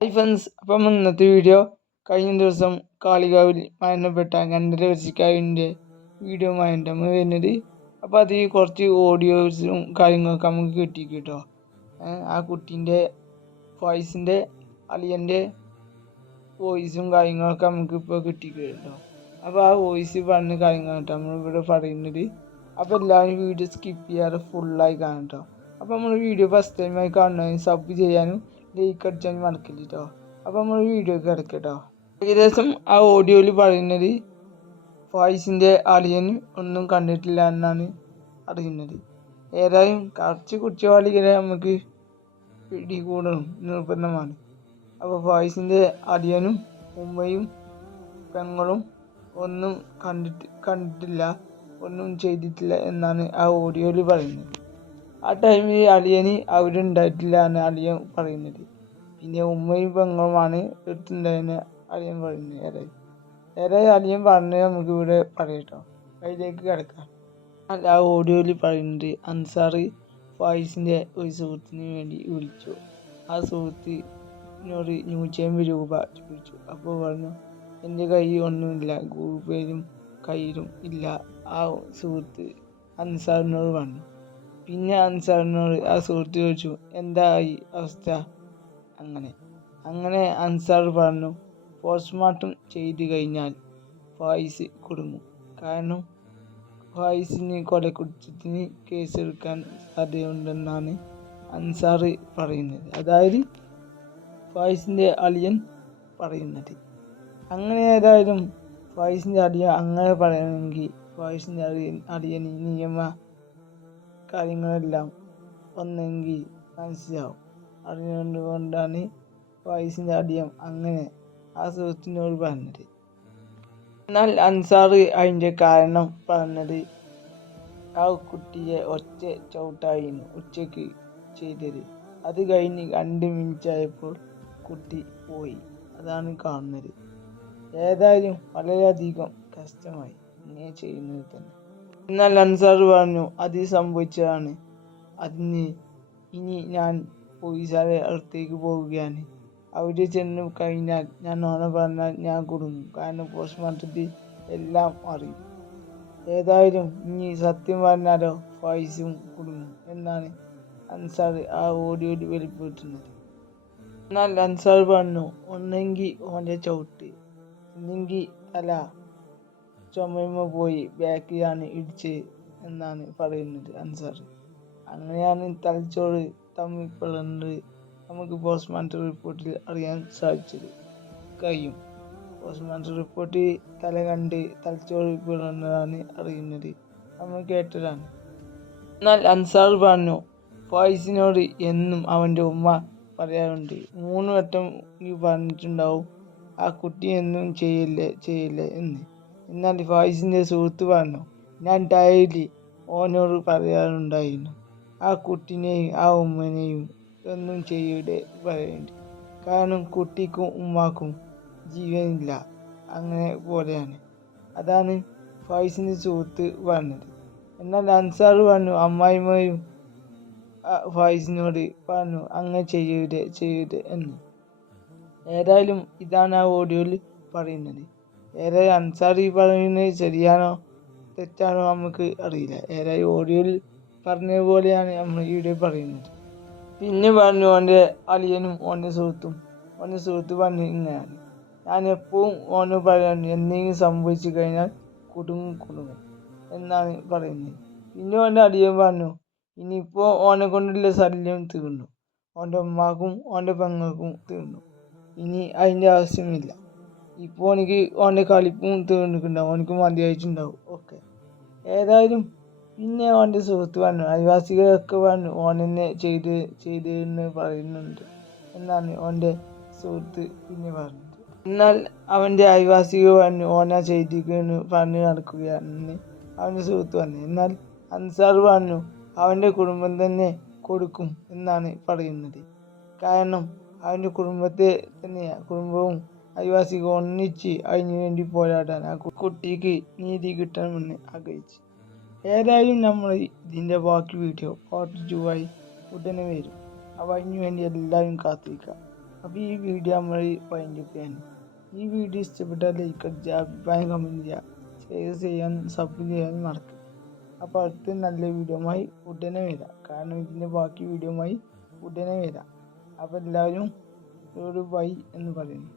Hi friends അപ്പം ഇന്നത്തെ video കഴിഞ്ഞ ദിവസം കാളികാവിൽ മരണപ്പെട്ട ഗന്ധര വസിക്കാവിന്റെ വീഡിയോ അമ്മ വരുന്നത് അപ്പോൾ അതിൽ കുറച്ച് ഓഡിയോസും കാര്യങ്ങളൊക്കെ നമുക്ക് കിട്ടി കേട്ടോ ആ കുട്ടീന്റെ വോയിസിന്റെ അളിയന്റെ വോയിസും കാര്യങ്ങളൊക്കെ നമുക്ക് ഇപ്പോൾ കിട്ടി കേട്ടോ അപ്പോൾ ആ വോയിസ് പറഞ്ഞ കാര്യങ്ങളാണ് നമ്മളിവിടെ പറയുന്നത്. അപ്പോൾ എല്ലാവരും വീഡിയോ സ്കിപ്പ് ചെയ്യാറ് ഫുള്ളായി കാണാം കേട്ടോ. അപ്പോൾ നമ്മൾ വീഡിയോ ഫസ്റ്റ് ടൈമായി കാണണമെങ്കിൽ സബ് ചെയ്യാനും ലൈക്ക് അടിച്ചാൽ മറക്കില്ല കേട്ടോ അപ്പോൾ നമ്മൾ വീഡിയോ കിടക്കട്ടോ. ഏകദേശം ആ ഓഡിയോയിൽ പറയുന്നത് വോയിസിന്റെ അളിയൻ ഒന്നും കണ്ടിട്ടില്ല എന്നാണ് അറിയുന്നത്. ഏതായാലും കുറച്ച് കുറ്റവാളികളെ നമുക്ക് പിടികൂടണം നിർബന്ധമാണ്. അപ്പോൾ വോയിസിന്റെ അളിയനും ഉമ്മയും പെങ്ങളും ഒന്നും കണ്ടിട്ട് കണ്ടിട്ടില്ല ഒന്നും ചെയ്തിട്ടില്ല എന്നാണ് ആ ഓഡിയോയിൽ പറയുന്നത്. ആ ടൈമിൽ അളിയന് അവിടെ ഉണ്ടായിട്ടില്ല എന്നാണ് അളിയൻ പറയുന്നത്. പിന്നെ ഉമ്മയും പെങ്ങളുമാണ് എടുത്തിട്ടുണ്ടായെന്ന് അളിയൻ പറയുന്നത് ഏറെ. ഏറെ അളിയൻ പറഞ്ഞത് നമുക്ക് ഇവിടെ പറയട്ടോ. അതിലേക്ക് കിടക്കാം. അല്ല ആ ഓഡിയോയിൽ പറയുന്നുണ്ട് അൻസാർ ഫായിസിന്റെ ഒരു സുഹൃത്തിന് വേണ്ടി വിളിച്ചു. ആ സുഹൃത്തിനോട് നൂറ്റി അമ്പത് രൂപ ചോദിച്ചു. അപ്പോൾ പറഞ്ഞു എന്റെ കയ്യിൽ ഒന്നുമില്ല. ഗൂഗിൾ പേയിലും കയ്യിലും ഇല്ല ആ സുഹൃത്ത് അൻസാറിനോട് പറഞ്ഞു. പിന്നെ അൻസാറിനോട് ആ സുഹൃത്ത് ചോദിച്ചു എന്തായി അവസ്ഥ? അങ്ങനെ. അങ്ങനെ അൻസാർ പറഞ്ഞു പോസ്റ്റ്മോർട്ടം ചെയ്തു കഴിഞ്ഞാൽ ഫായിസ് കുടുങ്ങും. കാരണം ഫായിസിന് കൊലക്കുറ്റത്തിന് കേസെടുക്കാൻ സാധ്യതയുണ്ടെന്നാണ് അൻസാർ പറയുന്നത്. അതായത് ഫായിസിന്റെ അളിയൻ പറയുന്നത്. അങ്ങനെ ഏതായാലും ഫായിസിന്റെ അളിയൻ അങ്ങനെ പറയണമെങ്കിൽ ഫായിസിന്റെ അളിയൻ അളിയന് നിയമ കാര്യങ്ങളെല്ലാം ഒന്നെങ്കിൽ മനസ്സിലാവും. അറിഞ്ഞുകൊണ്ടാണ് ഫായിസിന്റെ അടിയം അങ്ങനെ ആ സുഹൃത്തിനോട് പറഞ്ഞത്. എന്നാൽ അൻസാർ അതിന്റെ കാരണം പറഞ്ഞത് ആ കുട്ടിയെ ഒറ്റ ചവിട്ടായിരുന്നു ഉച്ചയ്ക്ക് ചെയ്തത്. അത് കഴിഞ്ഞ് രണ്ട് മിനിറ്റ് ആയപ്പോൾ കുട്ടി പോയി. അതാണ് കാണുന്നത്. ഏതായാലും വളരെയധികം കഷ്ടമായി ഇങ്ങനെ ചെയ്യുന്നത് തന്നെ. എന്നാൽ അൻസാർ പറഞ്ഞു അത് സംഭവിച്ചതാണ്. അതിന് ഇനി ഞാൻ പോലീസുകാരെ അടുത്തേക്ക് പോവുകയാണ്. അവിടെ ചെന്ന് കഴിഞ്ഞാൽ ഞാൻ നോണ പറഞ്ഞാൽ ഞാൻ കുടുങ്ങും. കാരണം പോസ്റ്റ്മോർട്ടത്തിൽ എല്ലാം അറിയും ഏതായാലും ഇനി സത്യം പറഞ്ഞാലോ ഫൈസും കുടുങ്ങും എന്നാണ് അൻസാർ ആ ഓഡിയോയിൽ വെളിപ്പെടുത്തുന്നത്. എന്നാൽ അൻസാർ പറഞ്ഞു ഒന്നെങ്കിൽ ഓന്റെ ചവിട്ട് ഇല്ലെങ്കിൽ തല ചുമയുമ പോയി ബാക്കിലാണ് ഇടിച്ച് എന്നാണ് പറയുന്നത് അൻസാർ. അങ്ങനെയാണ് തലച്ചോറ് തമ്മിൽ പിളർന്നത് നമുക്ക് പോസ്റ്റ്മോർട്ടം റിപ്പോർട്ടിൽ അറിയാൻ സാധിച്ചത് കഴിയും പോസ്റ്റ്മോർട്ടം റിപ്പോർട്ട് തല കണ്ട് തലച്ചോറ് പിളർന്നതാണ് അറിയുന്നത് നമ്മൾ കേട്ടതാണ്. എന്നാൽ അൻസാർ പറഞ്ഞു ഫായിസിനോട് എന്നും അവന്റെ ഉമ്മ പറയാറുണ്ട്. മൂന്ന് വട്ടം ഈ പറഞ്ഞിട്ടുണ്ടാവും ആ കുട്ടി എന്നും ചെയ്യില്ലേ ചെയ്യില്ലേ എന്ന്. എന്നാൽ ഫായിസിന്റെ സുഹൃത്ത് പറഞ്ഞു ഞാൻ ഡയലി ഓനോട് പറയാറുണ്ടായിരുന്നു. ആ കുട്ടിനെയും ആ ഉമ്മനെയും ഒന്നും ചെയ്യൂടെ പറയേണ്ടി. കാരണം കുട്ടിക്കും ഉമ്മാക്കും ജീവനില്ല. അങ്ങനെ പോലെയാണ്. അതാണ് ഫൈസിന്റെ സുഹൃത്ത് പറഞ്ഞത്. എന്നാൽ അൻസാർ പറഞ്ഞു അമ്മായിമ്മയും ഫൈസിനോട് പറഞ്ഞു അങ്ങനെ ചെയ്യൂടെ ചെയ്യൂടെ എന്ന്. ഏതായാലും ഇതാണ് ആ ഓഡിയോയിൽ പറയുന്നത്. ഏറെ അൻസാർ ഈ പറയുന്നത് ശരിയാണോ തെറ്റാണോ നമുക്ക് അറിയില്ല. ഏറെ ഓഡിയോയിൽ പറഞ്ഞ പോലെയാണ് നമ്മൾ ഇവിടെ പറയുന്നത്. പിന്നെ പറഞ്ഞു ഓന്റെ അളിയനും ഓന്റെ സുഹൃത്തും. ഓന്റെ സുഹൃത്ത് പറഞ്ഞു ഇങ്ങനെയാണ്. ഞാൻ എപ്പോഴും ഓന് പറയാൻ എന്തെങ്കിലും സംഭവിച്ചു കഴിഞ്ഞാൽ കുടുങ്ങും കുടുങ്ങും എന്നാണ് പറയുന്നത്. പിന്നെ ഓന്റെ അടിയൻ പറഞ്ഞു ഇനിയിപ്പോൾ ഓനെ കൊണ്ടുള്ള ശല്യം തീർന്നു. ഓന്റെ ഉമ്മാക്കും ഓന്റെ പെങ്ങൾക്കും തീർന്നു. ഇനി അതിന്റെ ആവശ്യമില്ല. ഇപ്പോൾ എനിക്ക് ഓന്റെ കളിപ്പും തീർന്നിട്ടുണ്ടാവും. ഓനക്ക് മതിയായിട്ടുണ്ടാവും. ഓക്കെ. ഏതായാലും പിന്നെ ഓന്റെ സുഹൃത്ത് പറഞ്ഞു അയൽവാസികളൊക്കെ പറഞ്ഞു ഓനെന്നെ ചെയ്ത് ചെയ്ത് എന്ന് പറയുന്നുണ്ട് എന്നാണ് ഓന്റെ സുഹൃത്ത് പിന്നെ പറഞ്ഞത്. എന്നാൽ അവന്റെ അയൽവാസികൾ പറഞ്ഞു ഓനാ ചെയ്തിരിക്കുന്നു പറഞ്ഞു നടക്കുകയാണെന്ന് അവന്റെ സുഹൃത്ത് പറഞ്ഞു. എന്നാൽ അൻസാർ പറഞ്ഞു അവന്റെ കുടുംബം തന്നെ കൊടുക്കും എന്നാണ് പറയുന്നത്. കാരണം അവന്റെ കുടുംബത്തെ തന്നെ കുടുംബവും അയൽവാസികൾ ഒന്നിച്ച് അതിനു വേണ്ടി പോരാടാൻ ആ കുട്ടിക്ക് നീതി കിട്ടണമെന്ന് ആഗ്രഹിച്ചു. ഏതായാലും നമ്മൾ ഇതിന്റെ ബാക്കി വീഡിയോ പാർട്ട് ടു ആയി ഉടനെ വരും. അപ്പോൾ അതിന് വേണ്ടി എല്ലാവരും കാത്തിരിക്കുക. അപ്പോൾ ഈ വീഡിയോ നമ്മൾ വൈൻഡപ്പ് ചെയ്യാൻ ഈ വീഡിയോ ഇഷ്ടപ്പെട്ടാൽ ലൈക്ക് അടിച്ച് അഭിപ്രായം കമന്റ് ചെയ്യുക. ഷെയർ ചെയ്യാൻ സബ് ചെയ്യാൻ മറക്കും അപ്പോൾ അടുത്ത നല്ല വീഡിയോമായി ഉടനെ വരാം. കാരണം ഇതിന്റെ ബാക്കി വീഡിയോമായി ഉടനെ വരാം. അപ്പോൾ എല്ലാവരും ഒരു ബൈ എന്ന് പറയുന്നു.